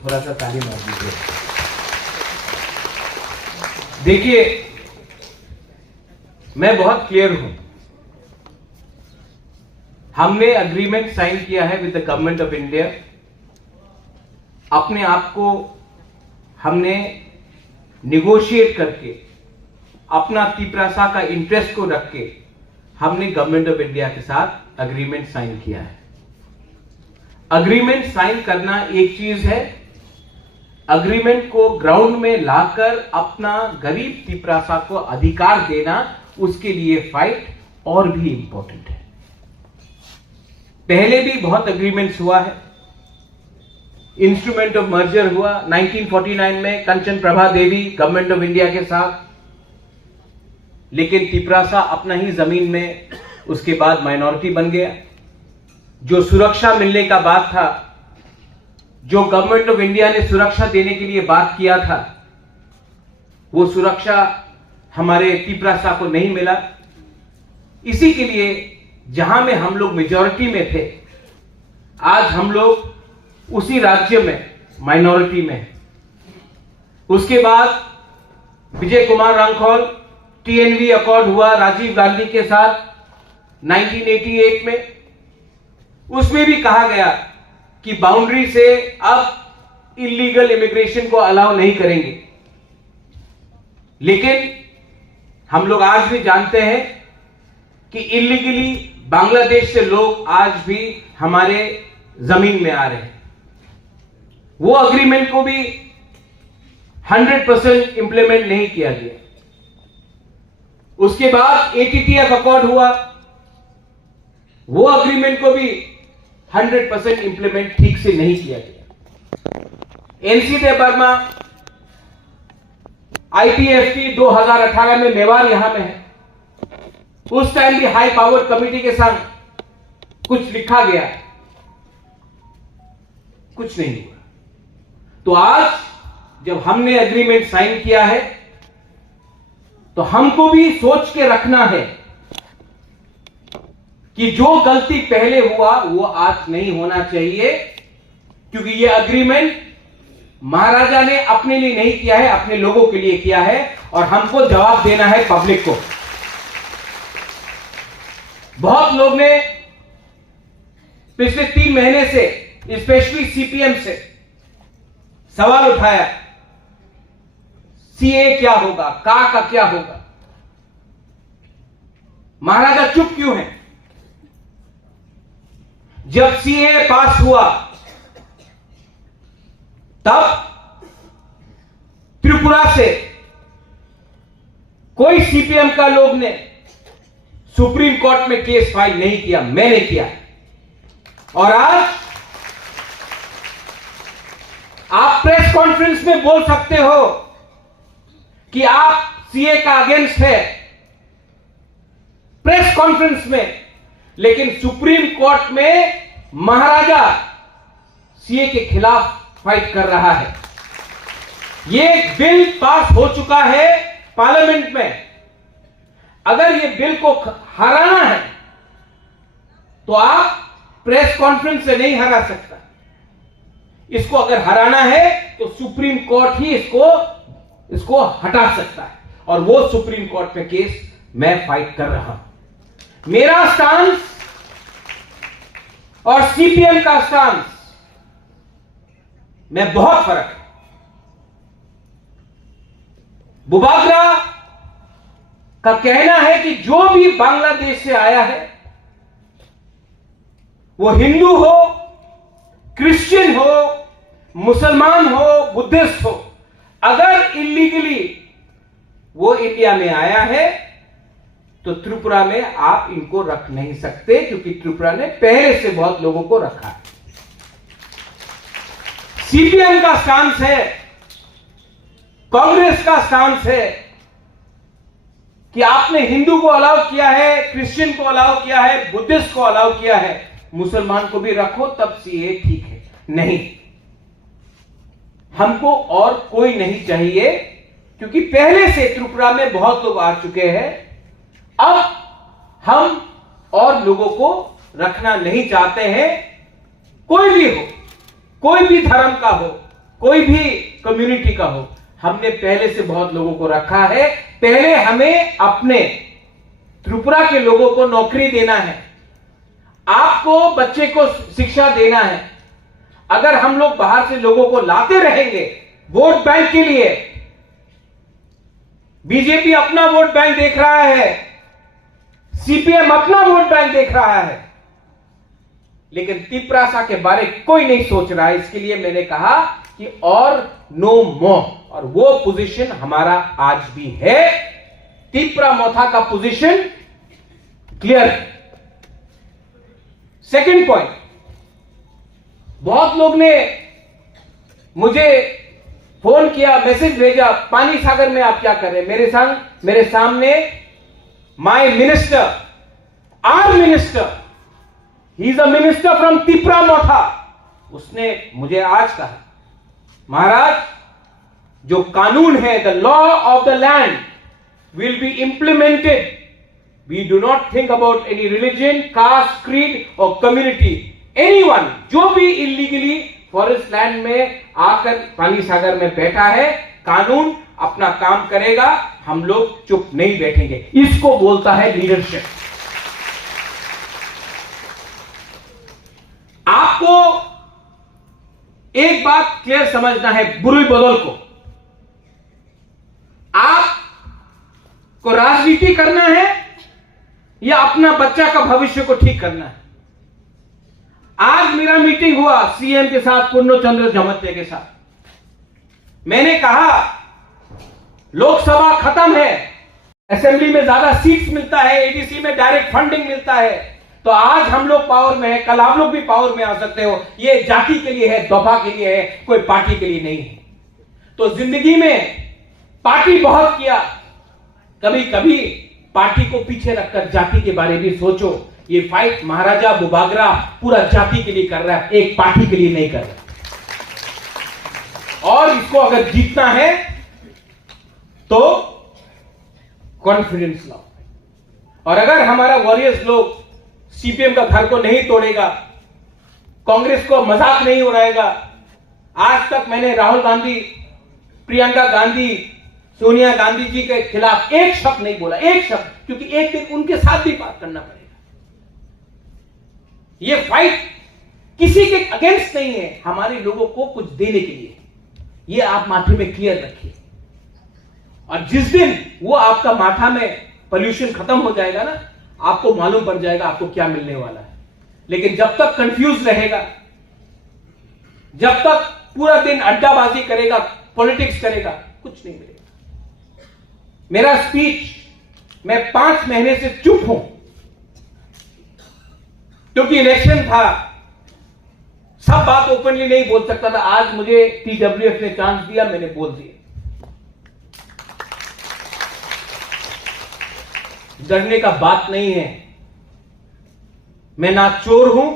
थोड़ा सा ताली मार दीजिए। देखिए, मैं बहुत क्लियर हूं। हमने अग्रीमेंट साइन किया है with the government of India. अपने आप को हमने निगोशिएट करके, अपना तिपरासा का इंटरेस्ट को रख के हमने गवर्नमेंट ऑफ इंडिया के साथ अग्रीमेंट साइन किया है। अग्रीमेंट साइन करना एक चीज है, अग्रीमेंट को ग्राउंड में लाकर अपना गरीब तिपरासा को अधिकार देना, उसके लिए फाइट और भी इंपॉर्टेंट है। पहले भी बहुत अग्रीमेंट्स हुआ है। इंस्ट्रूमेंट ऑफ मर्जर हुआ 1949 में कंचन प्रभा देवी गवर्नमेंट ऑफ इंडिया के साथ, लेकिन तिपरासा अपना ही जमीन में उसके बाद माइनॉरिटी बन गया। जो सुरक्षा मिलने का बात था, जो गवर्नमेंट ऑफ इंडिया ने सुरक्षा देने के लिए बात किया था, वो सुरक्षा हमारे तिपरासा को नहीं मिला। इसी के लिए जहां में हम लोग मेजॉरिटी में थे, आज हम लोग उसी राज्य में माइनॉरिटी में। उसके बाद विजय कुमार रांखौल टीएनवी अकॉर्ड हुआ राजीव गांधी के साथ 1988 में। उसमें भी कहा गया कि बाउंड्री से अब इलीगल इमिग्रेशन को अलाउ नहीं करेंगे, लेकिन हम लोग आज भी जानते हैं कि इलीगली बांग्लादेश से लोग आज भी हमारे जमीन में आ रहे हैं। वो अग्रीमेंट को भी 100% इंप्लीमेंट नहीं किया गया। उसके बाद एटीटीएफ अकॉर्ड हुआ, वो अग्रीमेंट को भी 100% इंप्लीमेंट ठीक से नहीं किया गया। एनसीटी बर्मा आईपीएफटी 2018 में मेवाड़ यहां में है। उस टाइम भी हाई पावर कमेटी के साथ कुछ लिखा गया, कुछ नहीं हुआ। तो आज जब हमने एग्रीमेंट साइन किया है, तो हमको भी सोच के रखना है कि जो गलती पहले हुआ वो आज नहीं होना चाहिए, क्योंकि ये अग्रीमेंट महाराजा ने अपने लिए नहीं किया है, अपने लोगों के लिए किया है, और हमको जवाब देना है पब्लिक को। बहुत लोग ने पिछले 3 महीने से, स्पेशली सीपीएम से सवाल उठाया, सीए क्या होगा, का क्या होगा। महाराजा चुप क्यों हैं? जब सीए पास हुआ तब त्रिपुरा से कोई सीपीएम का लोग ने सुप्रीम कोर्ट में केस फाइल नहीं किया, मैंने किया। और आज आप प्रेस कॉन्फ्रेंस में बोल सकते हो कि आप सीए का अगेंस्ट है, प्रेस कॉन्फ्रेंस में, लेकिन सुप्रीम कोर्ट में महाराजा सीए के खिलाफ फाइट कर रहा है। यह बिल पास हो चुका है पार्लियामेंट में। अगर यह बिल को हराना है तो आप प्रेस कॉन्फ्रेंस से नहीं हरा सकता। इसको अगर हराना है तो सुप्रीम कोर्ट ही इसको हटा सकता है, और वो सुप्रीम कोर्ट में केस मैं फाइट कर रहा हूं। मेरा स्टांस और सीपीएम का स्टांस में बहुत फर्क है। बुबागरा का कहना है कि जो भी बांग्लादेश से आया है, वो हिंदू हो, क्रिश्चियन हो, मुसलमान हो, बुद्धिस्ट हो, अगर इलीगली वो इंडिया में आया है तो त्रिपुरा में आप इनको रख नहीं सकते, क्योंकि त्रिपुरा ने पहले से बहुत लोगों को रखा है। सीपीएम का स्टांस है, कांग्रेस का स्टांस है कि आपने हिंदू को अलाउ किया है, क्रिश्चियन को अलाउ किया है, बुद्धिस्ट को अलाउ किया है, मुसलमान को भी रखो तब सीए ठीक है। नहीं, हमको और कोई नहीं चाहिए, क्योंकि पहले से त्रिपुरा में बहुत लोग आ चुके हैं। अब हम और लोगों को रखना नहीं चाहते हैं। कोई भी हो, कोई भी धर्म का हो, कोई भी कम्युनिटी का हो, हमने पहले से बहुत लोगों को रखा है। पहले हमें अपने त्रिपुरा के लोगों को नौकरी देना है, आपको बच्चे को शिक्षा देना है। अगर हम लोग बाहर से लोगों को लाते रहेंगे वोट बैंक के लिए, बीजेपी अपना वोट बैंक देख रहा है, सीपीएम अपना वोट बैंक देख रहा है, लेकिन तिपरासा के बारे कोई नहीं सोच रहा है। इसके लिए मैंने कहा कि और नो मोर, और वो पोजीशन हमारा आज भी है। तिपरा मोथा का पोजीशन क्लियर है। सेकंड पॉइंट, बहुत लोग ने मुझे फोन किया, मैसेज भेजा, पानी सागर में आप क्या कर रहे हैं। मेरे सामने my minister, our minister, he is a minister from Tipra Motha, उसने मुझे आज कहा, महाराज जो कानून है, the law of the land will be implemented. We do not think about any religion, caste, creed और कम्युनिटी। एनीवन जो भी इलीगली फॉरेस्ट लैंड में आकर पानी सागर में बैठा है, कानून अपना काम करेगा, हम लोग चुप नहीं बैठेंगे। इसको बोलता है लीडरशिप। आपको एक बात क्लियर समझना है, बुरी बदल को, आपको राजनीति करना है या अपना बच्चा का भविष्य को ठीक करना है। आज मेरा मीटिंग हुआ सीएम के साथ, पूर्ण चंद्र झमत्ते के साथ। मैंने कहा लोकसभा खत्म है, असेंबली में ज्यादा सीट्स मिलता है, एडीसी में डायरेक्ट फंडिंग मिलता है, तो आज हम लोग पावर में है, कल आप लोग भी पावर में आ सकते हो। ये जाति के लिए है, दफा के लिए है, कोई पार्टी के लिए नहीं है। तो जिंदगी में पार्टी बहुत किया, कभी कभी पार्टी को पीछे रखकर जाति के बारे में सोचो। ये फाइट महाराजा बुबागरा पूरा जाति के लिए कर रहा है, एक पार्टी के लिए नहीं कर रहा। और इसको अगर जीतना है तो कॉन्फिडेंस लाओ। और अगर हमारा वॉरियर्स लोग सीपीएम का घर को नहीं तोड़ेगा, कांग्रेस को मजाक नहीं उड़ाएगा। आज तक मैंने राहुल गांधी, प्रियंका गांधी, सोनिया गांधी जी के खिलाफ एक शब्द नहीं बोला, एक शब्द, क्योंकि एक दिन उनके साथ भी बात करना पड़ेगा। ये फाइट किसी के अगेंस्ट नहीं है, हमारे लोगों को कुछ देने के लिए। ये आप माथे में क्लियर रखिए। और जिस दिन वो आपका माथा में पोल्यूशन खत्म हो जाएगा ना, आपको मालूम पड़ जाएगा आपको क्या मिलने वाला है। लेकिन जब तक कंफ्यूज रहेगा, जब तक पूरा दिन अड्डाबाजी करेगा, पॉलिटिक्स करेगा, कुछ नहीं मिलेगा। मेरा स्पीच, मैं 5 महीने से चुप हूं क्योंकि इलेक्शन था, सब बात ओपनली नहीं बोल सकता था। आज मुझे टीडब्ल्यूएफ ने चांस दिया, मैंने बोल दिया। डरने का बात नहीं है। मैं ना चोर हूं,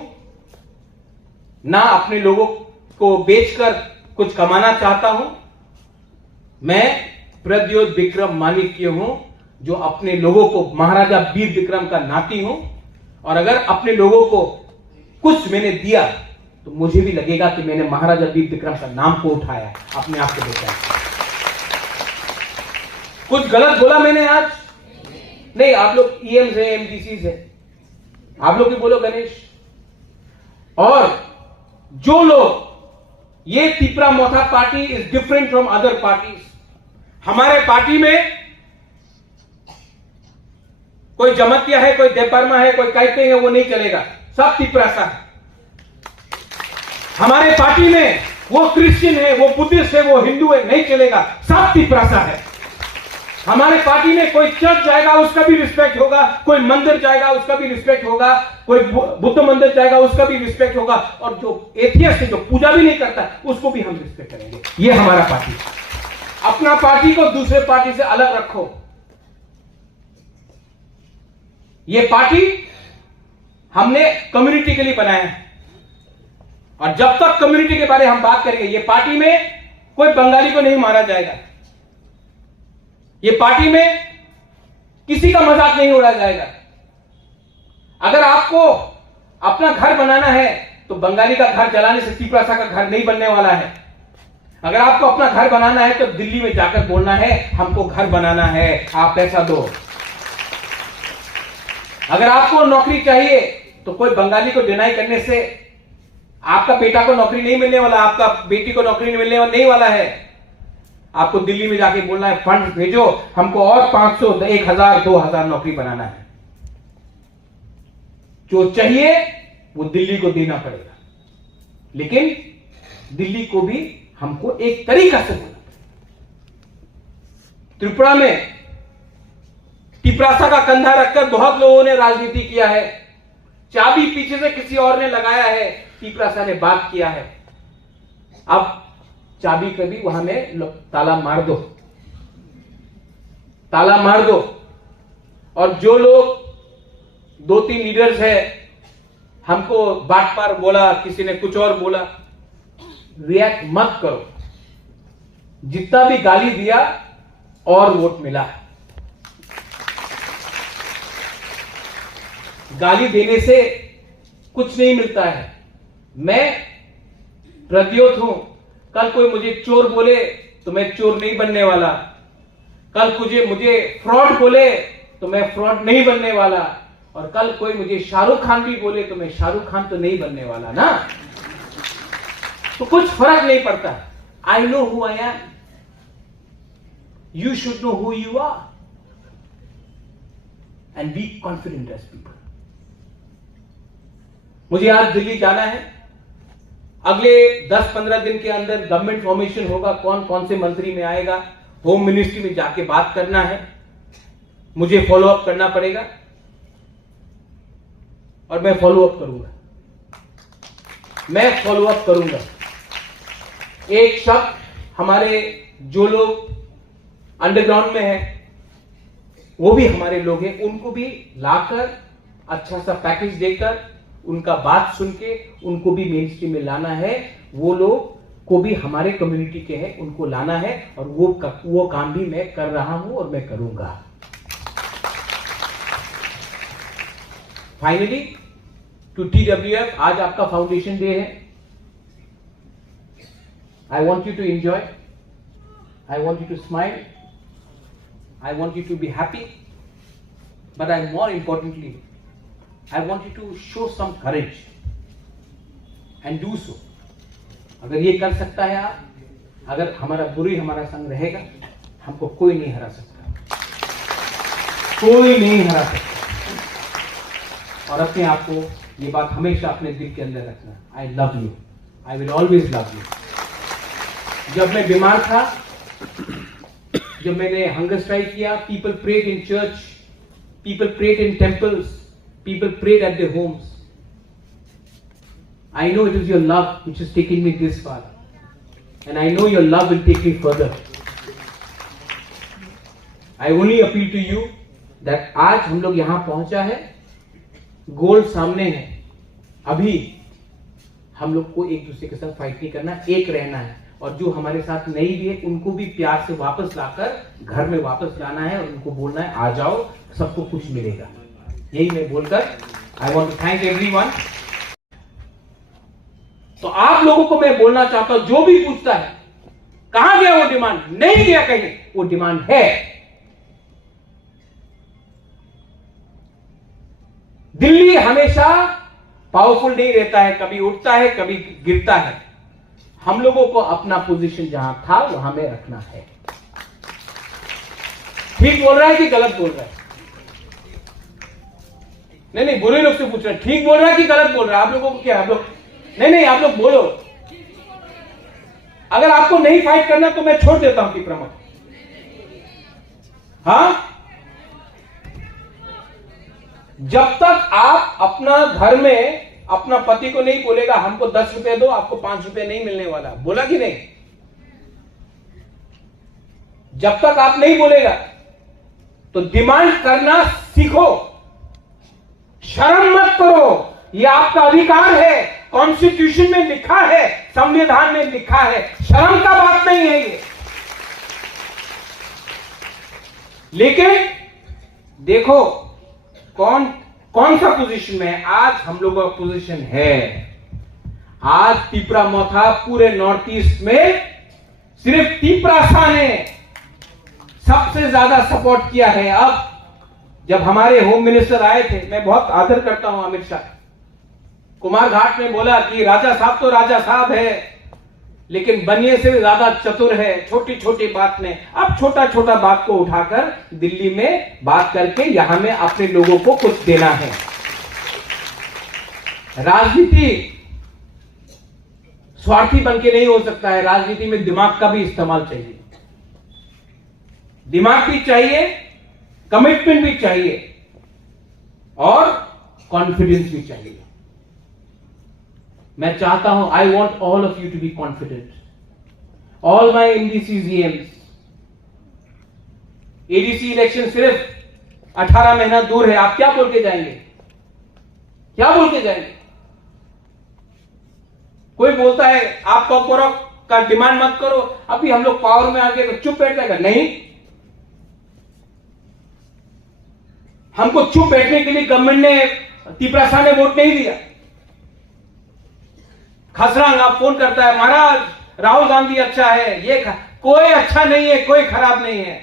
ना अपने लोगों को बेचकर कुछ कमाना चाहता हूं। मैं प्रद्योत विक्रम माणिक्य हूं, जो अपने लोगों को महाराजा वीर विक्रम का नाती हूं। और अगर अपने लोगों को कुछ मैंने दिया तो मुझे भी लगेगा कि मैंने महाराजा वीर विक्रम का नाम को उठाया, अपने आप को बचाया। कुछ गलत बोला मैंने आज? नहीं, आप लोग ईएम है, एमडीसी है, आप लोग भी बोलो गणेश। और जो लोग, ये Tipra Motha party is different from other parties. हमारे पार्टी में कोई जमतिया है, कोई देवबर्मा है, कोई कैते है, वो नहीं चलेगा, सब तिपरासा है। हमारे पार्टी में वो क्रिश्चियन है, वो बुद्धिस्ट है, वो हिंदू है, नहीं चलेगा, सब तिपरासा है। हमारे पार्टी में कोई चर्च जाएगा उसका भी रिस्पेक्ट होगा, कोई मंदिर जाएगा उसका भी रिस्पेक्ट होगा, कोई बुद्ध मंदिर जाएगा उसका भी रिस्पेक्ट होगा, और जो एथियस्ट है, जो पूजा भी नहीं करता, उसको भी हम रिस्पेक्ट करेंगे। ये हमारा पार्टी। अपना पार्टी को दूसरे पार्टी से अलग रखो। ये पार्टी हमने कम्युनिटी के लिए बनाया है, और जब तक कम्युनिटी के बारे में हम बात करेंगे, ये पार्टी में कोई बंगाली को नहीं मारा जाएगा, ये पार्टी में किसी का मजाक नहीं उड़ाया जाएगा। अगर आपको अपना घर बनाना है तो बंगाली का घर जलाने से तिपरासा का घर नहीं बनने वाला है। अगर आपको अपना घर बनाना है तो दिल्ली में जाकर बोलना है हमको घर बनाना है, आप पैसा दो। अगर आपको नौकरी चाहिए तो कोई बंगाली को डिनाई करने से आपका बेटा को नौकरी नहीं मिलने वाला, आपका बेटी को नौकरी नहीं मिलने नहीं वाला है। आपको दिल्ली में जाके बोलना है फंड भेजो, हमको और 500, 1000, 2000 नौकरी बनाना है। जो चाहिए वो दिल्ली को देना पड़ेगा, लेकिन दिल्ली को भी हमको एक तरीका से बोलना। त्रिपुरा में टिपरासा का कंधा रखकर बहुत लोगों ने राजनीति किया है। चाबी पीछे से किसी और ने लगाया है, टिपरासा ने बात किया है। अब चाबी कभी वहां में ताला मार दो, ताला मार दो। और जो लोग 2-3 लीडर्स है, हमको बाट पार बोला, किसी ने कुछ और बोला, रिएक्ट मत करो। जितना भी गाली दिया और वोट मिला। गाली देने से कुछ नहीं मिलता है। मैं प्रद्योत हूं, कल कोई मुझे चोर बोले तो मैं चोर नहीं बनने वाला, कल मुझे फ्रॉड बोले तो मैं फ्रॉड नहीं बनने वाला, और कल कोई मुझे शाहरुख खान भी बोले तो मैं शाहरुख खान तो नहीं बनने वाला ना। तो कुछ फर्क नहीं पड़ता। I know who I am, you should know who you are and be confident as people. मुझे आज दिल्ली जाना है। अगले 10-15 दिन के अंदर गवर्नमेंट फॉर्मेशन होगा, कौन कौन से मंत्री में आएगा, होम मिनिस्ट्री में जाके बात करना है, मुझे फॉलो अप करना पड़ेगा और मैं फॉलो अप करूंगा। मैं फॉलो अप करूंगा। एक शब्द हमारे जो लोग अंडरग्राउंड में हैं, वो भी हमारे लोग हैं, उनको भी लाकर अच्छा सा पैकेज देकर उनका बात सुन के उनको भी मेन स्ट्रीम में लाना है। वो लोग को भी हमारे कम्युनिटी के हैं, उनको लाना है, और वो काम भी मैं कर रहा हूं और मैं करूंगा। फाइनली टू TWF, आज आपका फाउंडेशन डे है। I want you to enjoy, I want you to smile, I want you to be happy, but I more importantly I want you to show some courage and do so. अगर ये कर सकता है आप, अगर हमारा गुरु हमारा संग रहेगा, हमको कोई नहीं हरा सकता, कोई नहीं हरा सकता। और अपने आप को ये बात हमेशा अपने दिल के अंदर रखना, I love you, I will always love you. जब मैं बीमार था, जब मैंने हंगर स्ट्राइक किया, people prayed in church, people prayed in temples, people prayed at their homes. I know it is your love which has taken me this far, and I know your love will take me further. I only appeal to you that आज हम लोग यहां पहुंचा है, गोल सामने है। अभी हम लोग को एक दूसरे के साथ फाइट नहीं करना, एक रहना है, और जो हमारे साथ नहीं भी है उनको भी प्यार से वापस लाकर घर में वापस लाना है, और उनको बोलना है आ जाओ, सबको कुछ मिलेगा। यही मैं बोलकर I want to thank everyone. तो आप लोगों को मैं बोलना चाहता हूं, जो भी पूछता है कहां गया वो डिमांड, नहीं गया कहीं, वो डिमांड है। दिल्ली हमेशा पावरफुल नहीं रहता है, कभी उठता है कभी गिरता है। हम लोगों को अपना पोजीशन जहां था वहां में रखना है। ठीक बोल रहा है कि गलत बोल रहा है? नहीं, बुरे लोग से पूछ रहे हैं, ठीक बोल रहा है कि गलत बोल रहा है? आप लोगों को क्या, आप लोग नहीं, आप लोग बोलो। अगर आपको नहीं फाइट करना तो मैं छोड़ देता हूं कि प्रमुख। हाँ, जब तक आप अपना घर में अपना पति को नहीं बोलेगा हमको 10 रुपए दो, आपको 5 रुपए नहीं मिलने वाला, बोला कि नहीं? जब तक आप नहीं बोलेगा तो डिमांड करना सीखो, शर्म मत करो, यह आपका अधिकार है, कॉन्स्टिट्यूशन में लिखा है, संविधान में लिखा है, शर्म का बात नहीं है ये। लेकिन देखो कौन सा पोजीशन में है आज हम लोगों का पोजीशन है। आज त्रिपुरा मौथा पूरे नॉर्थ ईस्ट में सिर्फ तिपरासा ने सबसे ज्यादा सपोर्ट किया है। अब जब हमारे होम मिनिस्टर आए थे, मैं बहुत आदर करता हूं अमित शाह, कुमार घाट में बोला कि राजा साहब तो राजा साहब है, लेकिन बनिए से ज्यादा चतुर है छोटी छोटी बात में। अब छोटा छोटा बात को उठाकर दिल्ली में बात करके यहां में अपने लोगों को कुछ देना है। राजनीति स्वार्थी बनके नहीं हो सकता है, राजनीति में दिमाग का भी इस्तेमाल चाहिए। दिमाग भी चाहिए, कमिटमेंट भी चाहिए और कॉन्फिडेंस भी चाहिए। मैं चाहता हूं, I want all of you to be confident, all my MDC GMs. ADC election सिर्फ 18 महीना दूर है, आप क्या बोल के जाएंगे? क्या बोल के जाएंगे? कोई बोलता है आप कॉर्पोरेट का डिमांड मत करो, अभी हम लोग पावर में आ गए तो चुप बैठ जाएगा। नहीं, हमको चुप बैठने के लिए गवर्नमेंट ने, तिपरासा ने वोट नहीं दिया। खसरांग आप फोन करता है, महाराज राहुल गांधी अच्छा है, ये कोई अच्छा नहीं है, कोई खराब नहीं है।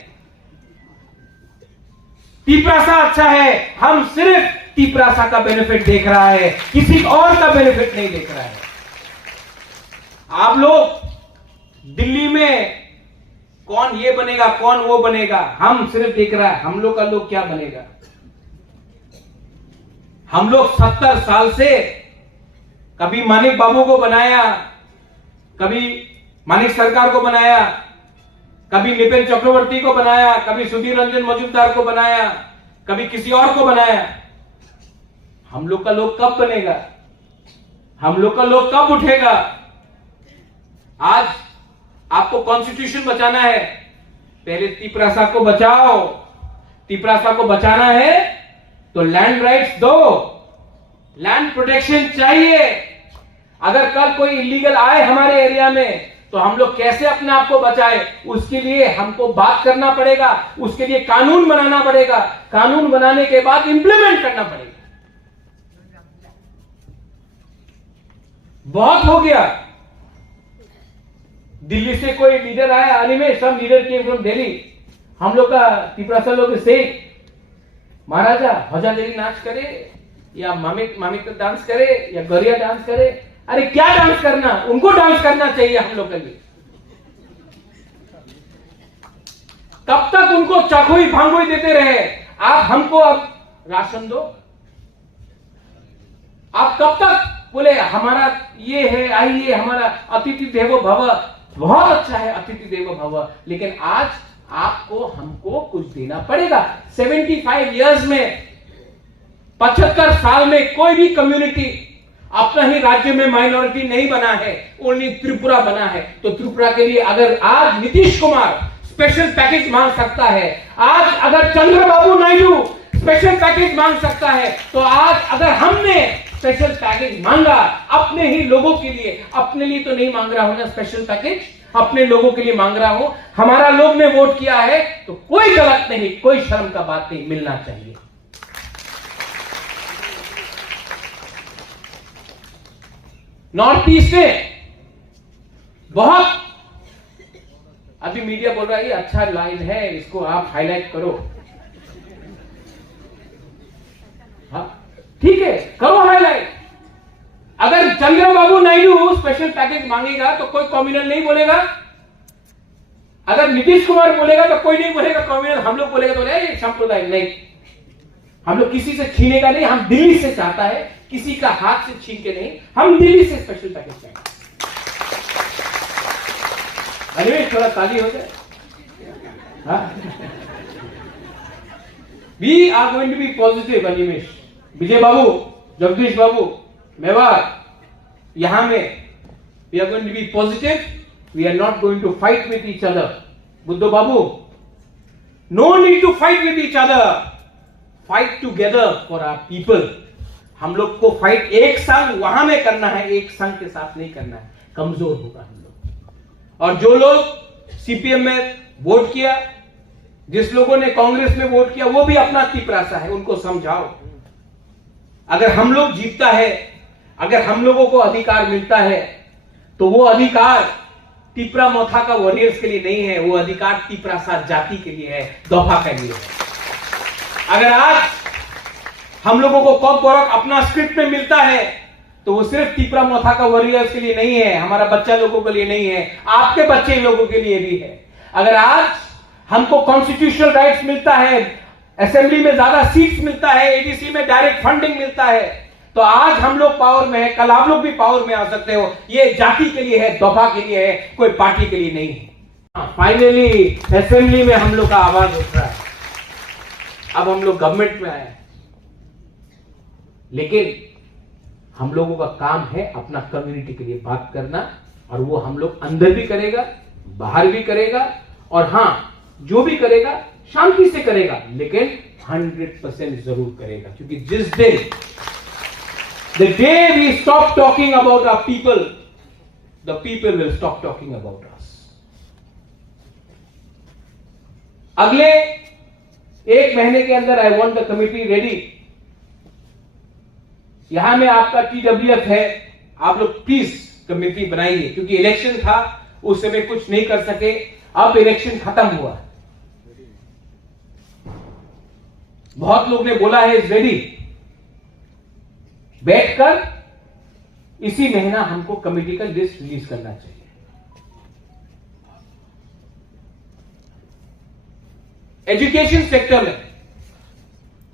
तिपरासा अच्छा है, हम सिर्फ तिपरासा का बेनिफिट देख रहा है, किसी और का बेनिफिट नहीं देख रहा है। आप लोग दिल्ली में कौन ये बनेगा, कौन वो बनेगा, हम सिर्फ देख रहा है हम लोग का लोग क्या बनेगा। हम लोग 70 साल से कभी मानिक बाबू को बनाया, कभी मानिक सरकार को बनाया, कभी नितिन चक्रवर्ती को बनाया, कभी सुधीर रंजन मजूमदार को बनाया, कभी किसी और को बनाया। हम लोग का लोग कब बनेगा? हम लोग का लोग कब उठेगा? आज आपको कॉन्स्टिट्यूशन बचाना है, पहले तिपरासा को बचाओ। तिपरासा को बचाना है तो लैंड राइट्स दो, लैंड प्रोटेक्शन चाहिए। अगर कल कोई इलीगल आए हमारे एरिया में तो हम लोग कैसे अपने आप को बचाए, उसके लिए हमको बात करना पड़ेगा, उसके लिए कानून बनाना पड़ेगा, कानून बनाने के बाद इंप्लीमेंट करना पड़ेगा। बहुत हो गया। दिल्ली से कोई लीडर आया, अनिमेश, सम लीडर केम फ्रॉम दिल्ली। हम लोग का तिपरासा लोग से महाराजा हजादेरी नाच करे या मामिक का डांस करे या गरिया डांस करे। अरे क्या डांस करना, उनको डांस करना चाहिए हम लोग के लिए। कब तक उनको चाकुई भांगुई देते रहे? आप हमको अब राशन दो। आप कब तक बोले हमारा ये है, आइए हमारा अतिथि देवो भव, बहुत अच्छा है अतिथि देवो भव, लेकिन आज आपको हमको कुछ देना पड़ेगा। 75 इयर्स में, 75 साल में कोई भी कम्युनिटी अपना ही राज्य में माइनॉरिटी नहीं बना है, ओनली त्रिपुरा बना है। तो त्रिपुरा के लिए अगर आज नीतीश कुमार स्पेशल पैकेज मांग सकता है, आज अगर चंद्रबाबू नायडू स्पेशल पैकेज मांग सकता है, तो आज अगर हमने स्पेशल पैकेज मांगा अपने ही लोगों के लिए, अपने लिए तो नहीं मांग रहा हूं ना स्पेशल पैकेज, अपने लोगों के लिए मांग रहा हूं। हमारा लोग ने वोट किया है तो कोई गलत नहीं, कोई शर्म का बात नहीं, मिलना चाहिए। नॉर्थ ईस्ट में बहुत, अभी मीडिया बोल रहा है ये अच्छा लाइन है, इसको आप हाईलाइट करो। हाँ ठीक है, करो हाईलाइट। अगर चंद्रबाबू नायडू स्पेशल पैकेज मांगेगा तो कोई कम्युनल नहीं बोलेगा, अगर नीतीश कुमार बोलेगा तो कोई नहीं बोलेगा कम्युनल, हम लोग बोलेगा तो ये सांप्रदायिक नहीं। हम लोग किसी से छीनेगा नहीं, हम दिल्ली से चाहता है, किसी का हाथ से छीन के नहीं, हम दिल्ली से स्पेशल पैकेज चाहेंगे। अनिमेश थोड़ा ताली हो जाए। We are going to be positive. Animesh, Vijay babu, Jagdish babu, Mewar, यहां में we are going to be positive, we are not going to fight with each other. Buddho babu, no need to fight with each other, fight together for our people. हम लोग को fight एक संग वहां में करना है, एक संग के साथ नहीं करना है, कमजोर होगा हम लोग। और जो लोग सीपीएम में वोट किया, जिस लोगों ने कांग्रेस में वोट किया, वो भी अपना तिपरासा है, उनको समझाओ। अगर हम लोग जीतता है, अगर हम लोगों को अधिकार मिलता है, तो वो अधिकार तिपरा मोथा का वॉरियर्स के लिए नहीं है, वो अधिकार तिपरा सात जाति के लिए है, दोफा के लिए है। अगर आज हम लोगों को कॉप बोरक अपना स्क्रिप्ट में मिलता है तो वो सिर्फ तिपरा मोथा का वॉरियर्स के लिए नहीं है, हमारा बच्चा लोगों के लिए नहीं है, आपके बच्चे लोगों के लिए भी है। अगर आज हमको कॉन्स्टिट्यूशनल राइट्स मिलता है, असेंबली में ज्यादा सीट्स मिलता है, एडीसी में डायरेक्ट फंडिंग मिलता है, तो आज हम लोग पावर में है, कल आप लोग भी पावर में आ सकते हो। ये जाति के लिए है, दोफा के लिए है, कोई पार्टी के लिए नहीं है। फाइनली असेंबली में हम लोग का आवाज उठ रहा है, अब हम लोग गवर्नमेंट में आए, लेकिन हम लोगों का काम है अपना कम्युनिटी के लिए बात करना, और वो हम लोग अंदर भी करेगा, बाहर भी करेगा, और हां जो भी करेगा शांति से करेगा, लेकिन 100% जरूर करेगा। क्योंकि जिस दिन the day we stop talking about our people, the people will stop talking about us. अगले 1 महीने के अंदर I want the committee ready. यहां में आपका TWF है, आप लोग प्लीज कमेटी बनाइए, क्योंकि इलेक्शन था उस समय कुछ नहीं कर सके, अब इलेक्शन खत्म हुआ। बहुत लोग ने बोला है इज रेडी, बैठकर इसी महीना हमको कमेटी का लिस्ट रिलीज करना चाहिए। एजुकेशन सेक्टर में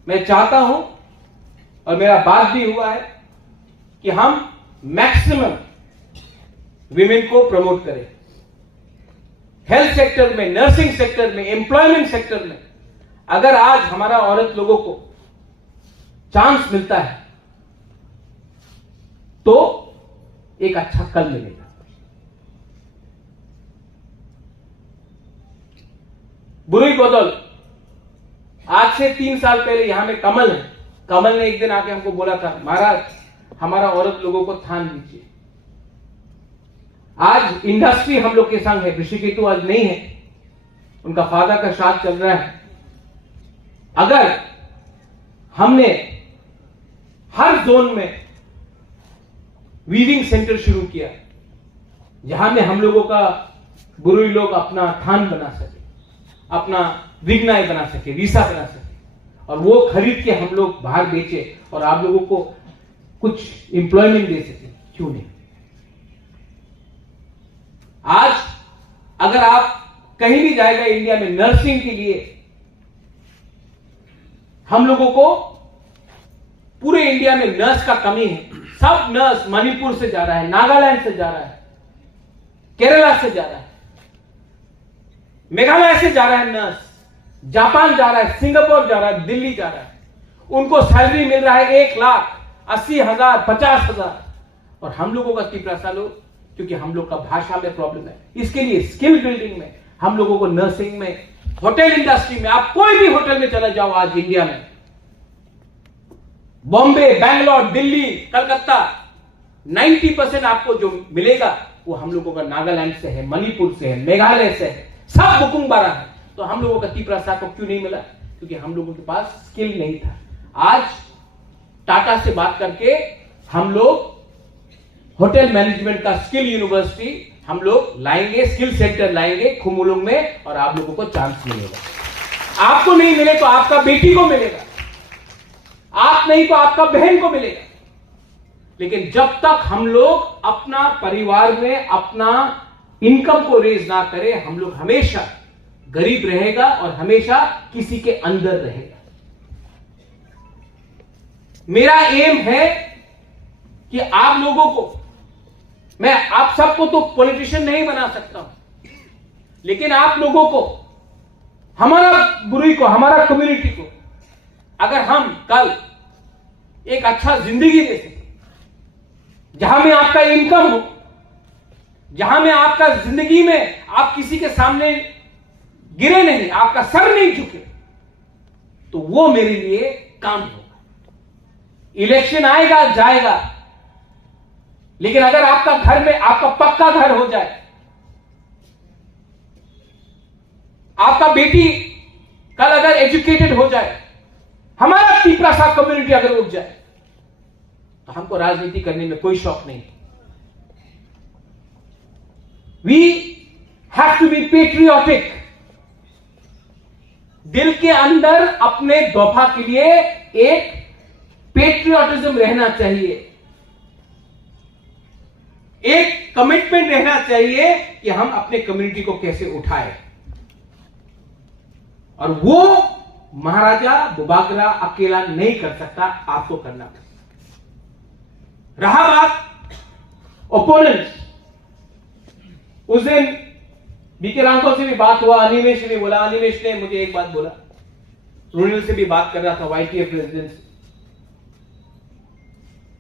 मैं चाहता हूं, और मेरा बात भी हुआ है, कि हम मैक्सिमम विमेन को प्रमोट करें। हेल्थ सेक्टर में, नर्सिंग सेक्टर में, एम्प्लॉयमेंट सेक्टर में अगर आज हमारा औरत लोगों को चांस मिलता है तो एक अच्छा कल मिलेगा। बुरुई बदल, आज से 3 साल पहले यहां में कमल है, कमल ने एक दिन आके हमको बोला था, महाराज हमारा औरत लोगों को थान दीजिए। आज इंडस्ट्री हम लोग के संग है, ऋषिकेतु आज नहीं है, उनका फादर का श्राद्ध चल रहा है। अगर हमने हर जोन में वीविंग सेंटर शुरू किया, जहां में हम लोगों का बुरुई लोग अपना थान बना सके, अपना विग्नाय बना सके, रीसा बना सके, और वो खरीद के हम लोग बाहर बेचे और आप लोगों को कुछ एम्प्लॉयमेंट दे सके, क्यों नहीं। आज अगर आप कहीं भी जाएगा इंडिया में नर्सिंग के लिए, हम लोगों को पूरे इंडिया में नर्स का कमी है। सब नर्स मणिपुर से जा रहा है, नागालैंड से जा रहा है, केरला से जा रहा है, मेघालय से जा रहा है नर्स, जापान जा रहा है, सिंगापुर जा रहा है, दिल्ली जा रहा है। उनको सैलरी मिल रहा है 1,80,000, 50,000, और हम लोगों का कितना सालों, क्योंकि हम लोग का भाषा में प्रॉब्लम है। इसके लिए स्किल बिल्डिंग में हम लोगों को, नर्सिंग में, होटल इंडस्ट्री में, आप कोई भी होटल में चले जाओ आज इंडिया में, बॉम्बे, बैंगलोर, दिल्ली, कलकत्ता, 90% आपको जो मिलेगा वो हम लोगों का नागालैंड से है, मणिपुर से है, मेघालय से है, सब बुकुंग बारा है। तो हम लोगों का तिपरा सात को क्यों नहीं मिला? क्योंकि हम लोगों के पास स्किल नहीं था। आज टाटा से बात करके हम लोग होटल मैनेजमेंट का स्किल यूनिवर्सिटी हम लोग लाएंगे, स्किल सेंटर लाएंगे खुमुलुंग में, और आप लोगों को चांस मिलेगा। आपको नहीं मिले तो आपका बेटी को मिलेगा, आप नहीं तो आपका बहन को मिलेगा। लेकिन जब तक हम लोग अपना परिवार में अपना इनकम को रेज ना करें, हम लोग हमेशा गरीब रहेगा और हमेशा किसी के अंदर रहेगा। मेरा एम है कि आप लोगों को, मैं आप सबको तो पॉलिटिशियन नहीं बना सकता हूं, लेकिन आप लोगों को, हमारा बुरुई को, हमारा कम्युनिटी को अगर हम कल एक अच्छा जिंदगी दे सके, जहां में आपका इनकम हो, जहां में आपका जिंदगी में आप किसी के सामने गिरे नहीं, आपका सर नहीं झुके, तो वो मेरे लिए काम होगा। इलेक्शन आएगा जाएगा, लेकिन अगर आपका घर में आपका पक्का घर हो जाए, आपका बेटी कल अगर एजुकेटेड हो जाए, हमारा तिपरा सा कम्युनिटी अगर उठ जाए, तो हमको राजनीति करने में कोई शौक नहीं। We have to be patriotic. दिल के अंदर अपने दफा के लिए एक पेट्रियोटिज्म रहना चाहिए, एक कमिटमेंट रहना चाहिए कि हम अपने कम्युनिटी को कैसे उठाए। और वो महाराजा बुबागरा अकेला नहीं कर सकता, आपको करना पड़ेगा। रहा बात ओपोनेंट्स, उस दिन बीके रांको से भी बात हुआ, अनिमेश से भी बोला। अनिमेश ने मुझे एक बात बोला, रुनिल से भी बात कर रहा था, YTF प्रेसिडेंट से।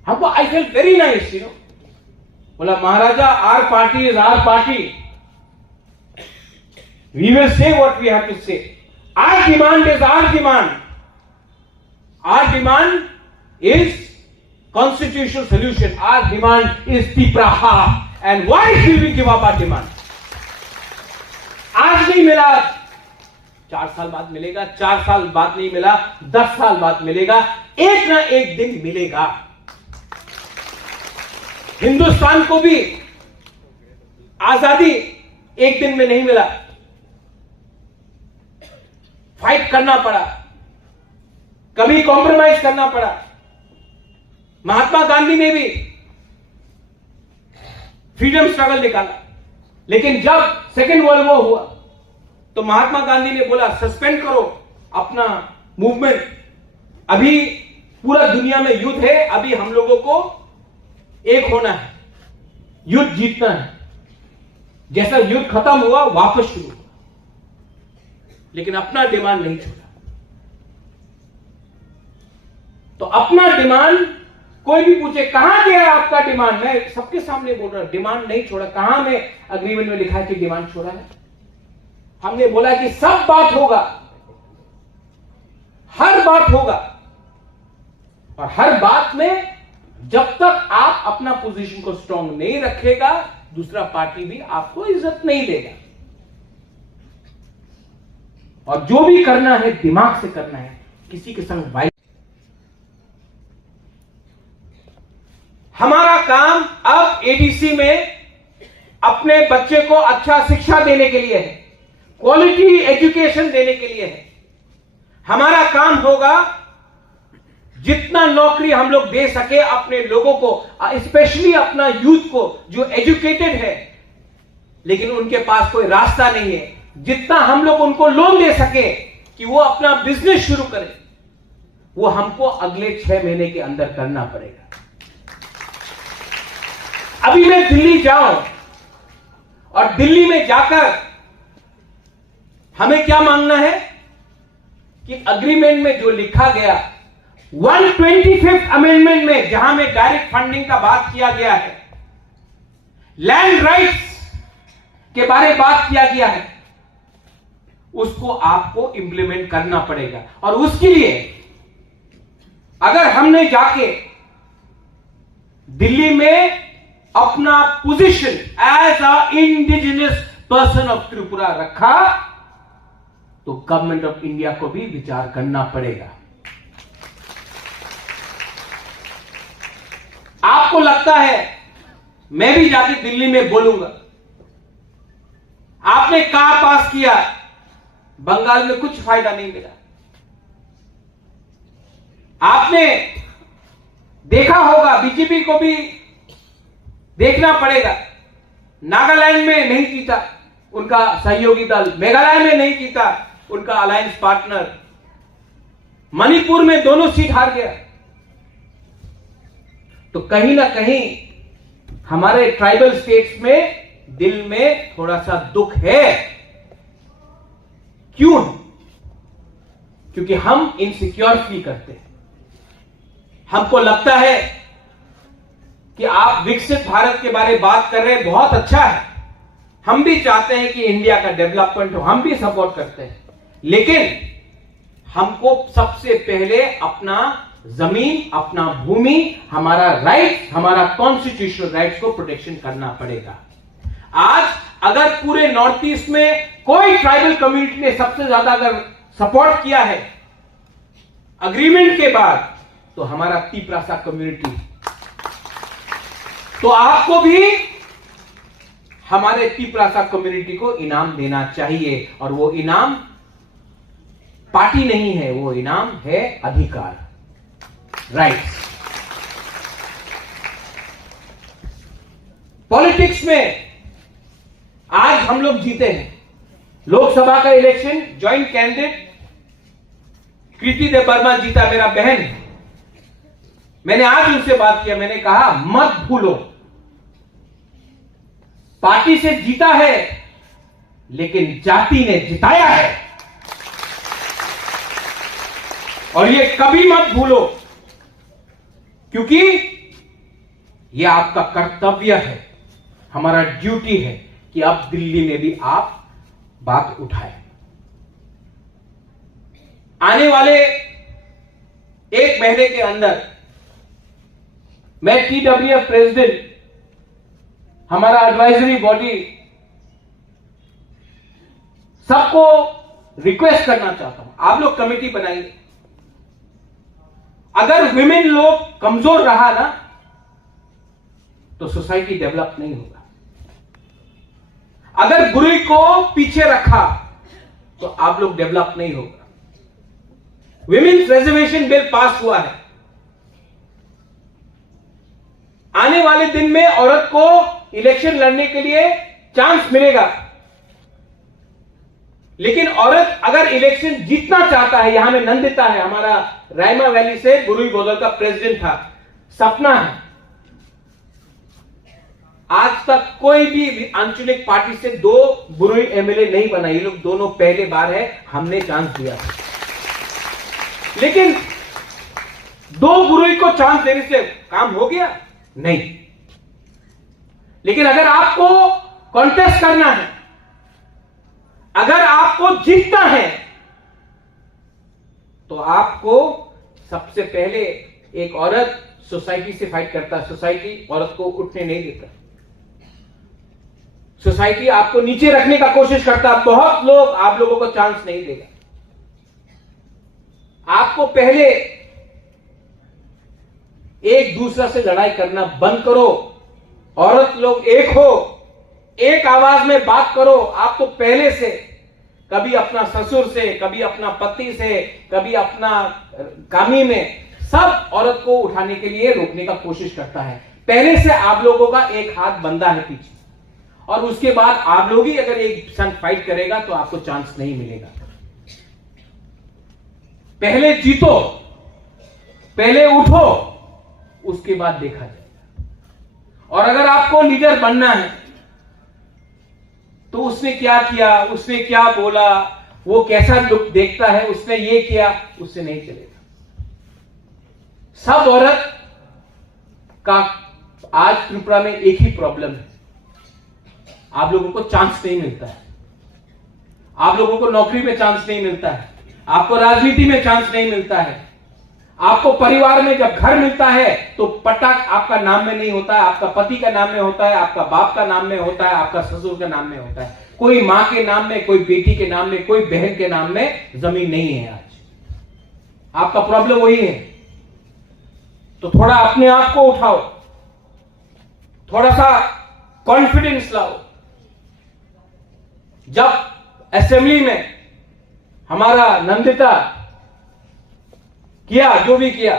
हमको I feel very nice, you know, बोला महाराजा our party is our party, we will say what we have to say, our demand is our demand, our demand is constitutional solution, our demand is Tipraha, and why should we give up our demand? आज नहीं मिला, 4 साल बाद मिलेगा, 4 साल बाद नहीं मिला, 10 साल बाद मिलेगा, एक ना एक दिन मिलेगा। हिंदुस्तान को भी आजादी एक दिन में नहीं मिला, फाइट करना पड़ा, कभी कॉम्प्रोमाइज करना पड़ा। महात्मा गांधी ने भी फ्रीडम स्ट्रगल निकाला, लेकिन जब सेकेंड वर्ल्ड वॉर हुआ तो महात्मा गांधी ने बोला सस्पेंड करो अपना मूवमेंट, अभी पूरा दुनिया में युद्ध है, अभी हम लोगों को एक होना है, युद्ध जीतना है। जैसा युद्ध खत्म हुआ वापस शुरू हुआ, लेकिन अपना डिमांड नहीं छोड़ा। तो अपना डिमांड, कोई भी पूछे कहां गया आपका डिमांड, मैं सबके सामने बोल रहा हूं, डिमांड नहीं छोड़ा। कहां में अग्रीमेंट में लिखा है कि डिमांड छोड़ा है? हमने बोला कि सब बात होगा, हर बात होगा, और हर बात में जब तक आप अपना पोजीशन को स्ट्रांग नहीं रखेगा, दूसरा पार्टी भी आपको इज्जत नहीं देगा। और जो भी करना है दिमाग से करना है, किसी के संग वाइट। हमारा काम अब एडीसी में अपने बच्चे को अच्छा शिक्षा देने के लिए है, क्वालिटी एजुकेशन देने के लिए है। हमारा काम होगा जितना नौकरी हम लोग दे सके अपने लोगों को, स्पेशली अपना यूथ को जो एजुकेटेड है लेकिन उनके पास कोई रास्ता नहीं है, जितना हम लोग उनको लोन दे सके कि वो अपना बिजनेस शुरू करें, वो हमको अगले 6 महीने के अंदर करना पड़ेगा। अभी मैं दिल्ली जाऊं और दिल्ली में जाकर हमें क्या मांगना है कि अग्रीमेंट में जो लिखा गया 125th अमेंडमेंट में, जहां में डायरेक्ट फंडिंग का बात किया गया है, लैंड राइट्स के बारे में बात किया गया है, उसको आपको इंप्लीमेंट करना पड़ेगा। और उसके लिए अगर हमने जाके दिल्ली में अपना position as a indigenous person of Tripura रखा, तो गवर्नमेंट ऑफ इंडिया को भी विचार करना पड़ेगा। आपको लगता है मैं भी जाके दिल्ली में बोलूंगा, आपने कहा पास किया, बंगाल में कुछ फायदा नहीं मिला। आपने देखा होगा, बीजेपी को भी देखना पड़ेगा, नागालैंड में नहीं जीता उनका सहयोगी दल, मेघालय में नहीं जीता उनका अलायंस पार्टनर, मणिपुर में दोनों सीट हार गया। तो कहीं ना कहीं हमारे ट्राइबल स्टेट्स में दिल में थोड़ा सा दुख है। क्यों? क्योंकि हम इनसिक्योर फील करते हैं। हमको लगता है कि आप विकसित भारत के बारे में बात कर रहे हैं, बहुत अच्छा है, हम भी चाहते हैं कि इंडिया का डेवलपमेंट हो, हम भी सपोर्ट करते हैं, लेकिन हमको सबसे पहले अपना जमीन, अपना भूमि, हमारा राइट, हमारा कॉन्स्टिट्यूशनल राइट्स को प्रोटेक्शन करना पड़ेगा। आज अगर पूरे नॉर्थ ईस्ट में कोई ट्राइबल कम्युनिटी ने सबसे ज्यादा अगर सपोर्ट किया है अग्रीमेंट के बाद, तो हमारा तिप्रासा कम्युनिटी। तो आपको भी हमारे तिपरासा कम्युनिटी को इनाम देना चाहिए। और वो इनाम पार्टी नहीं है, वो इनाम है अधिकार, राइट्स। पॉलिटिक्स में आज हम लोग जीते हैं। लोकसभा का इलेक्शन ज्वाइंट कैंडिडेट कृति देव वर्मा जीता, मेरा बहन। मैंने आज उनसे बात किया, मैंने कहा मत भूलो, पार्टी से जीता है लेकिन जाति ने जिताया है, और ये कभी मत भूलो, क्योंकि ये आपका कर्तव्य है, हमारा ड्यूटी है कि अब दिल्ली में भी आप बात उठाएं। आने वाले एक महीने के अंदर मैं TWF प्रेसिडेंट, हमारा एडवाइजरी बॉडी, सबको रिक्वेस्ट करना चाहता हूं, आप लोग कमेटी बनाइए। अगर विमेन लोग कमजोर रहा ना तो सोसाइटी डेवलप नहीं होगा। अगर बुराई को पीछे रखा तो आप लोग डेवलप नहीं होगा। विमेन्स रिजर्वेशन बिल पास हुआ है। आने वाले दिन में औरत को इलेक्शन लड़ने के लिए चांस मिलेगा, लेकिन औरत अगर इलेक्शन जीतना चाहता है, यहां में नंदिता है, हमारा रायमा वैली से बुरुई बोदल का प्रेसिडेंट था, सपना है। आज तक कोई भी आंचलिक पार्टी से 2 बुरुई एमएलए नहीं बना, ये लोग दोनों पहले बार है, हमने चांस दिया था। लेकिन 2 बुरुई को चांस देने से काम हो गया? नहीं। लेकिन अगर आपको कॉन्टेस्ट करना है, अगर आपको जीतना है, तो आपको सबसे पहले, एक औरत सोसाइटी से फाइट करता है, सोसाइटी औरत को उठने नहीं देता, सोसाइटी आपको नीचे रखने का कोशिश करता है, बहुत लोग आप लोगों को चांस नहीं देगा। आपको पहले एक दूसरे से लड़ाई करना बंद करो, औरत लोग एक हो, एक आवाज में बात करो। आप तो पहले से कभी अपना ससुर से, कभी अपना पति से, कभी अपना कामी में, सब औरत को उठाने के लिए रोकने का कोशिश करता है। पहले से आप लोगों का एक हाथ बंधा है पीछे, और उसके बाद आप लोग ही अगर एक संग फाइट करेगा तो आपको चांस नहीं मिलेगा। पहले जीतो, पहले उठो, उसके बाद देखा जाएगा। और अगर आपको लीडर बनना है तो उसने क्या किया, उसने क्या बोला, वो कैसा लुक देखता है, उसने ये किया, उससे नहीं चलेगा। सब औरत का आज त्रिपुरा में एक ही प्रॉब्लम है, आप लोगों को चांस नहीं मिलता है, आप लोगों को नौकरी में चांस नहीं मिलता है, आपको राजनीति में चांस नहीं मिलता है, आपको परिवार में जब घर मिलता है तो पटक आपका नाम में नहीं होता है, आपका पति का नाम में होता है, आपका बाप का नाम में होता है, आपका ससुर का नाम में होता है। कोई मां के नाम में, कोई बेटी के नाम में, कोई बहन के नाम में जमीन नहीं है। आज आपका प्रॉब्लम वही है। तो थोड़ा अपने आप को उठाओ, थोड़ा सा कॉन्फिडेंस लाओ। जब असेंबली में हमारा नंदिता किया जो भी किया,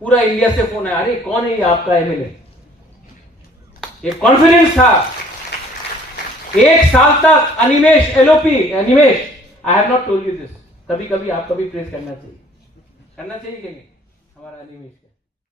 पूरा इंडिया से फोन है, अरे कौन है ये आपका एमएलए। ये कॉन्फिडेंस था। 1 साल तक Animesh LOP, Animesh, I have not told you this, कभी कभी आपका भी प्रेस करना चाहिए कि नहीं हमारा अनिमेश का।